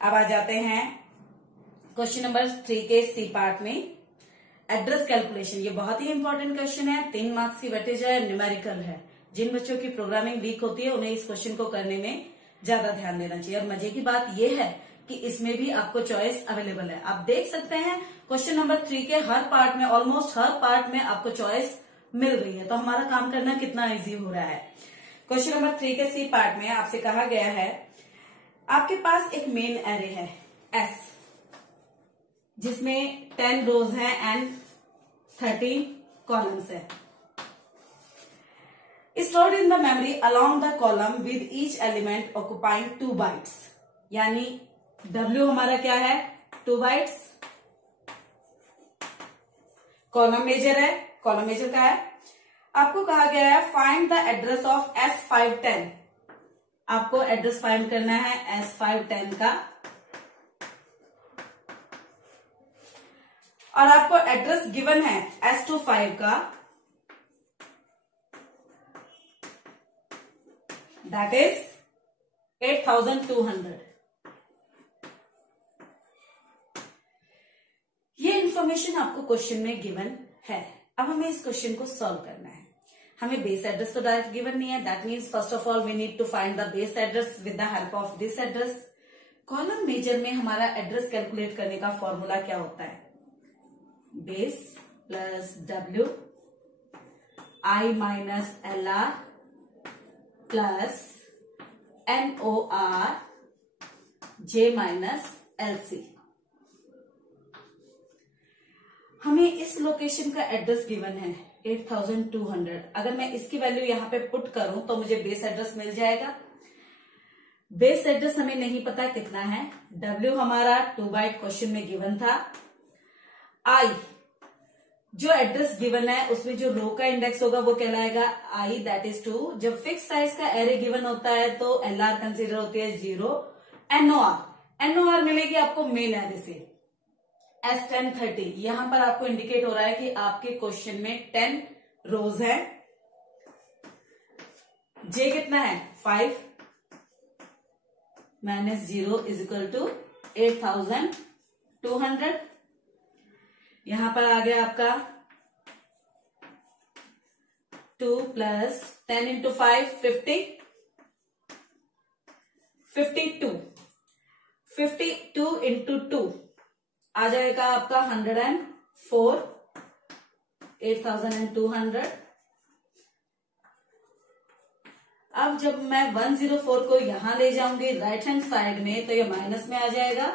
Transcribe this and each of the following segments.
अब आ जाते हैं क्वेश्चन नंबर 3 के सी पार्ट में, एड्रेस कैलकुलेशन। ये बहुत ही इंपॉर्टेंट क्वेश्चन है, 3 मार्क्स की वेटेज है, न्यूमेरिकल है। जिन बच्चों की प्रोग्रामिंग वीक होती है उन्हें इस क्वेश्चन को करने में ज्यादा ध्यान देना चाहिए। और मजे की बात यह है कि इसमें भी आपको चॉइस अवेलेबल है। आप देख सकते हैं क्वेश्चन नंबर 3 के हर पार्ट में, ऑलमोस्ट हर पार्ट में आपको चॉइस मिल रही है, तो हमारा काम करना कितना इजी हो रहा है। क्वेश्चन नंबर 3 के सी पार्ट में आपसे कहा गया है, आपके पास एक मेन एरे है एस, जिसमें 10 रोज है एंड 13 कॉलम्स है। Stored in the memory along the column with each element occupying 2 bytes, यानी W हमारा क्या है 2 बाइट्स। कॉलम मेजर है, कॉलम मेजर का है। आपको कहा गया है find the address of S510, आपको एड्रेस फाइंड करना है S510 का, और आपको एड्रेस गिवन है S25 का, दैट इज 8200। ये इंफॉर्मेशन आपको क्वेश्चन में गिवन है। अब हमें इस क्वेश्चन को सॉल्व करना है। हमें बेस एड्रेस तो डायरेक्ट गिवन नहीं है, that means first of all we need to find the base address with the help of this address. Column major में हमारा एड्रेस कैलकुलेट करने का फॉर्मूला क्या होता है, base plus W I minus LR plus NOR J minus LC। हमें इस location का एड्रेस गिवन है 8200। अगर मैं इसकी वैल्यू यहां पे पुट करूं तो मुझे बेस एड्रेस मिल जाएगा। बेस एड्रेस हमें नहीं पता कितना है, W हमारा 2 बाइट क्वेश्चन में गिवन था। I जो एड्रेस गिवन है उसमें जो रो का इंडेक्स होगा वो कहलाएगा I, दैट इज 2। जब फिक्स साइज का एरे गिवन होता है तो LR कंसीडर होती है 0। NOR मिलेगी आपको मेन एरे से S1030। यहां पर आपको इंडिकेट हो रहा है कि आपके क्वेश्चन में 10 रोज है। J कितना है 5 माइनस 0 इज इक्वल टू 8200। यहां पर आ गया आपका 2 प्लस 10 इंटू 5 50, 52 इंटू 2 आ जाएगा आपका 104, 8200। अब जब मैं 104 को यहां ले जाऊंगी राइट हैंड साइड में तो ये माइनस में आ जाएगा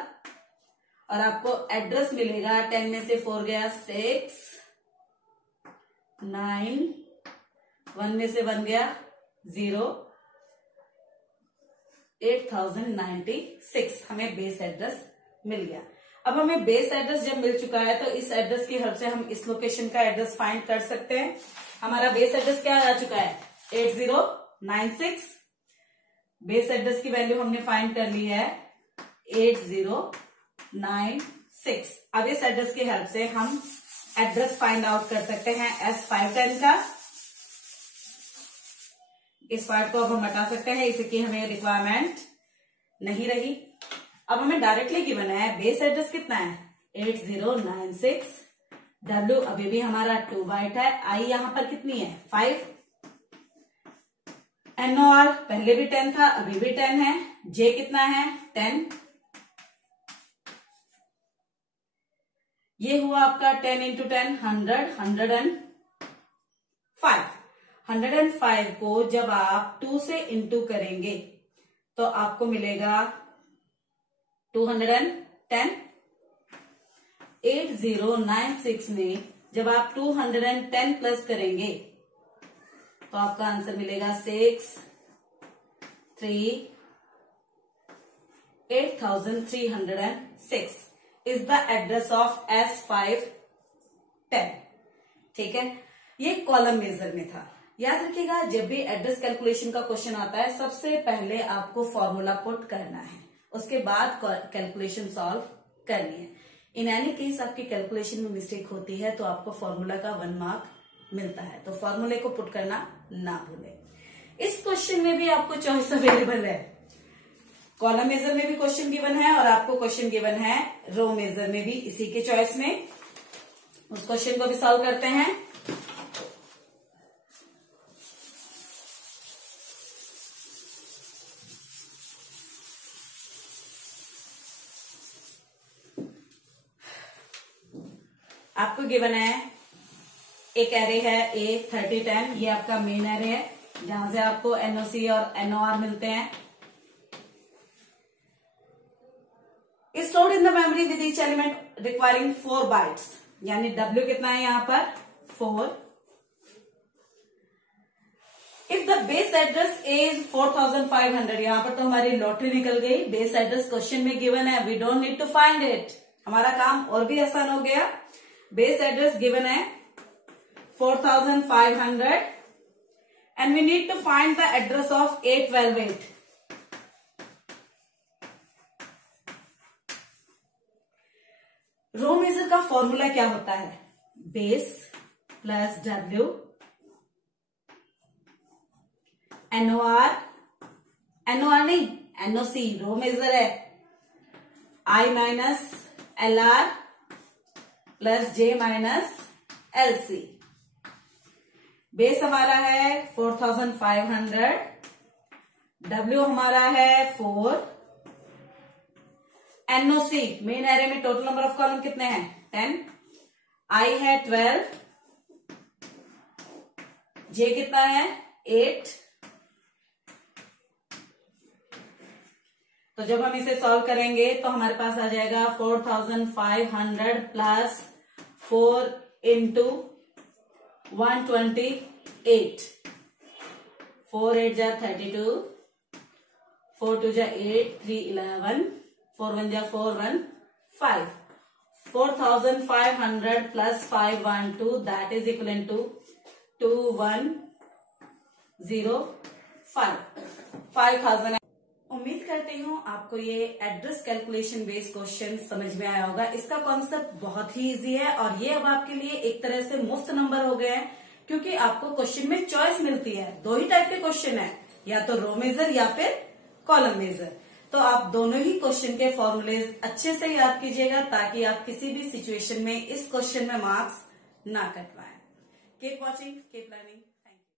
और आपको एड्रेस मिलेगा 10 में से 4 गया 6, 9, 1 में से 1 गया 0, 8096 हमें बेस एड्रेस मिल गया। अब हमें बेस एड्रेस जब मिल चुका है तो इस एड्रेस की हेल्प से हम इस लोकेशन का एड्रेस फाइंड कर सकते हैं। हमारा बेस एड्रेस क्या आ चुका है 8096। बेस एड्रेस की वैल्यू हमने फाइंड कर ली है 8096। अब इस एड्रेस की हेल्प से हम एड्रेस फाइंड आउट कर सकते हैं S510 का। इस पार्ट को अब हम हटा सकते हैं, इसकी हमें रिक्वायरमेंट नहीं रही। अब हमें डायरेक्टली गिवन है बेस एड्रेस कितना है 8096। W अभी भी हमारा 2 बाइट है। I यहां पर कितनी है 5। NOR पहले भी 10 था अभी भी 10 है। J कितना है 10। ये हुआ आपका 10 इंटू 10 100, 105। 105 को जब आप 2 से इंटू करेंगे तो आपको मिलेगा 210। 8096 में जब आप 210 प्लस करेंगे तो आपका आंसर मिलेगा 6, 3, 8306 is the address of S510। ठीक है, ये कॉलम मेजर में था। याद रखिएगा जब भी एड्रेस कैलकुलेशन का क्वेश्चन आता है सबसे पहले आपको फॉर्मूला पुट करना है, उसके बाद कैलकुलेशन सॉल्व करनी है। इन एनी केस आपकी कैलकुलेशन में मिस्टेक होती है तो आपको फॉर्मूला का 1 मार्क मिलता है, तो फॉर्मूले को पुट करना ना भूलें। इस क्वेश्चन में भी आपको चॉइस अवेलेबल है, कॉलम मेजर में भी क्वेश्चन गिवन है और आपको क्वेश्चन गिवन है रो मेजर में भी, इसी के चॉइस में। उस क्वेश्चन को भी सॉल्व करते हैं। आपको गिवन है एक एरे है A 30 10, ये आपका मेन एरे है जहां से आपको NOC और NOR मिलते हैं। Stored in the memory with each element requiring 4 bytes, यानी W कितना है यहाँ पर 4। If the base address is 4500, यहाँ पर तो हमारी लॉटरी निकल गई। बेस एड्रेस क्वेश्चन में गिवन है, we don't need to find it, हमारा काम और भी आसान हो गया। बेस एड्रेस गिवन है 4500 and we need to find the address of 8128। Row major का फॉर्मूला क्या होता है? बेस प्लस W NOR नहीं NOC, रो मेजर है, I minus LR plus J minus LC। Base हमारा है 4500, W हमारा है 4, NOC मेन एरे में टोटल नंबर ऑफ कॉलम कितने हैं 10, I है 12, J कितना है 8। तो जब हम इसे सॉल्व करेंगे तो हमारे पास आ जाएगा 4500 प्लस 4 इंटू 128, 4 8 जा 32, 4 2 जा 8, 3 11, 4 1 जा 4 1 5, 4500 plus 512 that is equal to 2105, 5000। उम्मीद करती हूँ आपको ये एड्रेस कैलकुलेशन बेस्ड क्वेश्चन समझ में आया होगा। इसका कॉन्सेप्ट बहुत ही इजी है और ये अब आपके लिए एक तरह से मुफ्त नंबर हो गए हैं, क्योंकि आपको क्वेश्चन में चॉइस मिलती है। 2 ही टाइप के क्वेश्चन है, या तो रो मेजर या फिर कॉलम मेजर। तो आप दोनों ही क्वेश्चन के फॉर्मूलेज अच्छे से याद कीजिएगा ताकि आप किसी भी सिचुएशन में इस क्वेश्चन में मार्क्स ना कट पाए। Keep watching, keep learning.